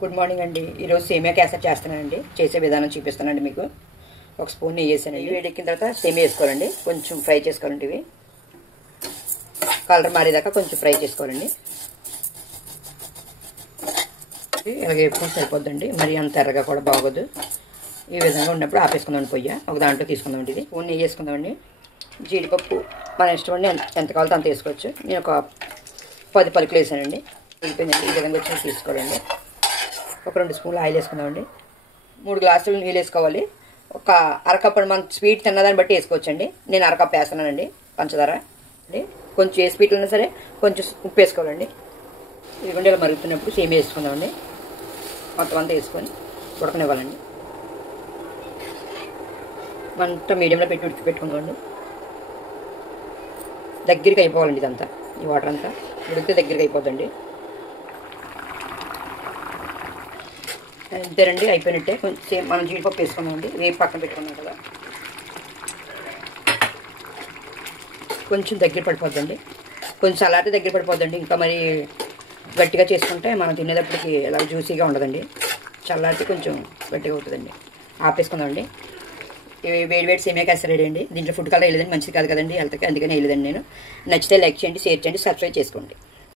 Good morning అండి. ఈరోజు సేమియా కేసరి చేస్తున్నానండి. చేసే విధానం చూపిస్తానండి మీకు. ఒక స్పూన్ నెయ్యి వేసానండి. వేడెక్కిన తర్వాత సేమియా వేసుకోవాలండి. కొంచెం ఫ్రై చేసుకోవాలండి. ఇవి కలర్ మారేదాకా కొంచెం ఫ్రై చేసుకోవాలండి. ఇలాగే వేపుకొని సరిపోద్దండి. మరి అంత ఎర్రగా కూడా బాగోదు. ఈ విధంగా ఉన్నప్పుడు ఆపేసుకుందామండి. పొయ్యి ఒక దాంట్లో తీసుకుందామండి. ఇది స్పూన్ నెయ్యి వేసుకుందామండి. జీడిపప్పు మన ఇష్టం అండి, ఎంత కావాలో అంత వేసుకోవచ్చు. నేను ఒక 10 పలుకులు వేసానండి. అయిపోయిందండి. ఈ విధంగా వచ్చి తీసుకోవాలండి. ఒక 2 స్పూన్లు ఆయిల్ వేసుకుందామండి. 3 గ్లాసులు నీళ్ళు వేసుకోవాలి. ఒక అరకప్పుడు మనం స్వీట్ తిన్నదాన్ని బట్టి వేసుకోవచ్చండి. నేను అరకప్పు వేస్తున్నానండి పంచదార అండి. కొంచెం ఏ స్వీట్లు అయినా సరే కొంచెం ఉప్పు వేసుకోవాలండి. ఇదిగోండి ఇలా మరుగుతున్నప్పుడు సేమియా వేసుకుందామండి. మొత్తం అంతా వేసుకొని ఉడకనివ్వాలండి. మంట మీడియంలో పెట్టి ఉడికిపెట్టుకుందామండి. దగ్గరికి అయిపోవాలండి. ఇదంతా ఈ వాటర్ అంతా ఉడికితే దగ్గరికి అయిపోద్దండి. అంతేనండి, అయిపోయినట్టే. కొంచెం మనం జీడిపప్పు వేసుకున్నామండి. వేపు పక్కన పెట్టుకున్నాం కదా, కొంచెం దగ్గర పడిపోద్దండి. కొంచెం చల్లారితే దగ్గర పడిపోద్దండి. ఇంకా మరి గట్టిగా చేసుకుంటే మనం తినేటప్పటికి ఇలా జ్యూసీగా ఉండదండి. చల్లారితే కొంచెం గట్టిగా అవుతుందండి. ఆపేసుకుందామండి. వేడి సేమియా కేసరి రెడీ అండి. దీంట్లో ఫుడ్ కలర్ వేయలేదండి, మంచిది కాదు కదండి హెల్త్కి, అందుకని వేయలేదండి నేను. నచ్చితే లైక్ చేయండి, షేర్ చేయండి, సబ్స్క్రైబ్ చేసుకోండి.